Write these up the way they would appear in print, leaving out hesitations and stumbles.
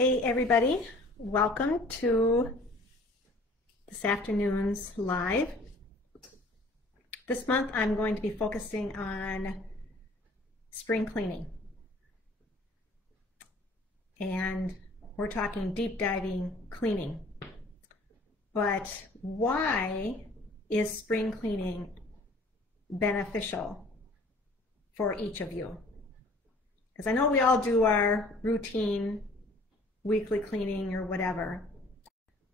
Hey everybody, welcome to this afternoon's live. This month I'm going to be focusing on spring cleaning. And we're talking deep diving cleaning. But why is spring cleaning beneficial for each of you? Because I know we all do our routine weekly cleaning or whatever,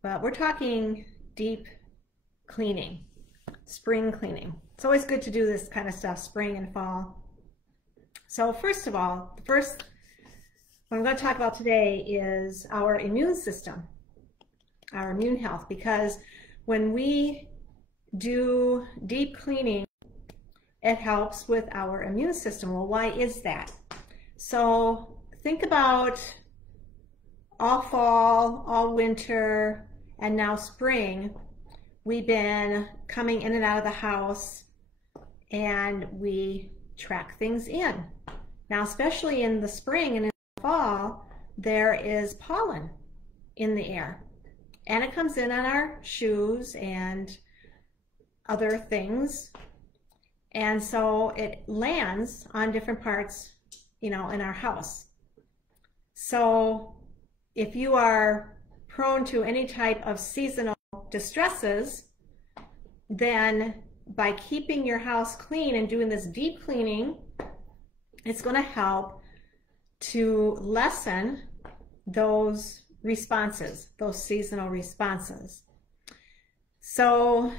but we're talking deep cleaning, spring cleaning. It's always good to do this kind of stuff, spring and fall. So first of all, what I'm going to talk about today is our immune system, our immune health, because when we do deep cleaning, it helps with our immune system. Well, why is that? So think about all fall, all winter, and now spring, we've been coming in and out of the house and we track things in. Now, especially in the spring and in the fall, there is pollen in the air and it comes in on our shoes and other things. And so it lands on different parts, in our house. So if you are prone to any type of seasonal distresses, then by keeping your house clean and doing this deep cleaning, it's going to help to lessen those responses, those seasonal responses. So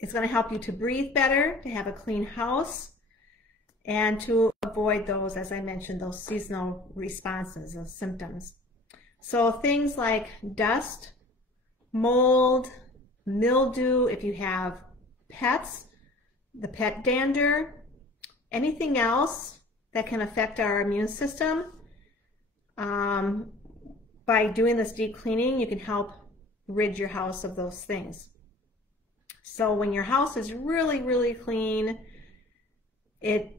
it's going to help you to breathe better, to have a clean house, and to avoid those, as I mentioned, those seasonal responses, those symptoms. So things like dust, mold, mildew, if you have pets, the pet dander, anything else that can affect our immune system, by doing this deep cleaning, you can help rid your house of those things. So when your house is really, really clean, it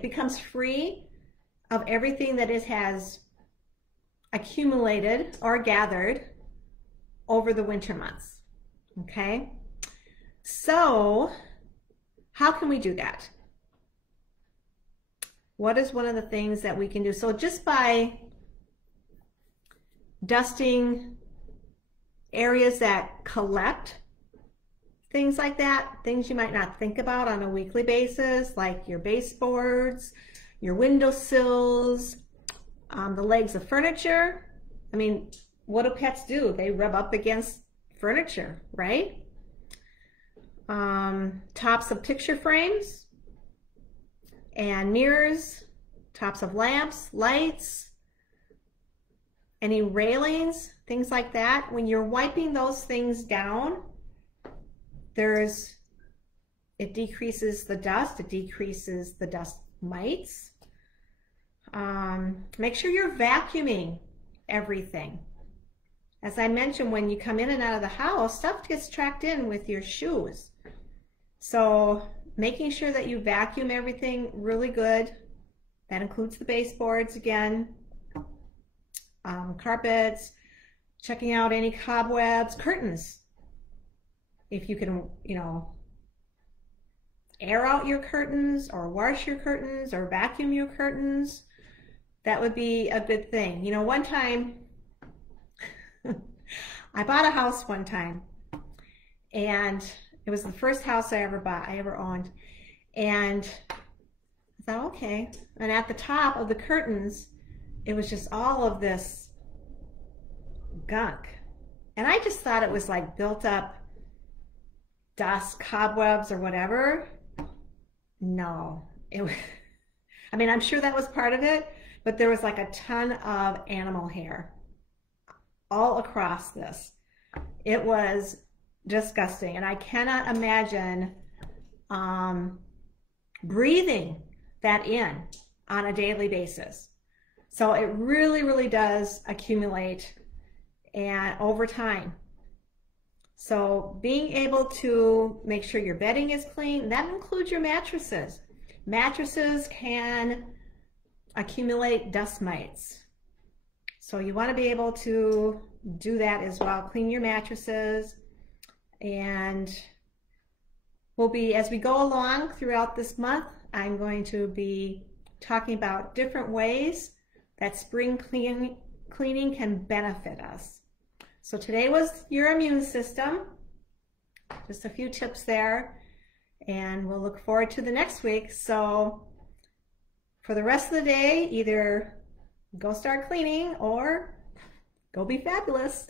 becomes free of everything that it has accumulated or gathered over the winter months. Okay? So, how can we do that? What is one of the things that we can do? So just by dusting areas that collect things like that, things you might not think about on a weekly basis, like your baseboards, your windowsills, the legs of furniture. I mean, what do pets do? They rub up against furniture, right? Tops of picture frames and mirrors, tops of lamps, lights, any railings, things like that. When you're wiping those things down, it decreases the dust, it decreases the dust mites. Make sure you're vacuuming everything. As I mentioned, when you come in and out of the house, stuff gets tracked in with your shoes. So making sure that you vacuum everything really good. That includes the baseboards again, carpets, checking out any cobwebs, curtains. If you can, air out your curtains or wash your curtains or vacuum your curtains, that would be a good thing. One time, I bought a house one time, and it was the first house I ever owned. And I thought, okay. And at the top of the curtains, it was just all of this gunk. And I just thought it was like built up dust, cobwebs, or whatever. No, I'm sure that was part of it, but there was like a ton of animal hair all across this. It was disgusting, and I cannot imagine breathing that in on a daily basis. So it really, really does accumulate and over time. So being able to make sure your bedding is clean, that includes your mattresses. mattresses can accumulate dust mites. So you want to be able to do that as well. Clean your mattresses, and as we go along throughout this month, I'm going to be talking about different ways that spring cleaning can benefit us. So today was your immune system. Just a few tips there, and we'll look forward to the next week. So for the rest of the day, either go start cleaning or go be fabulous.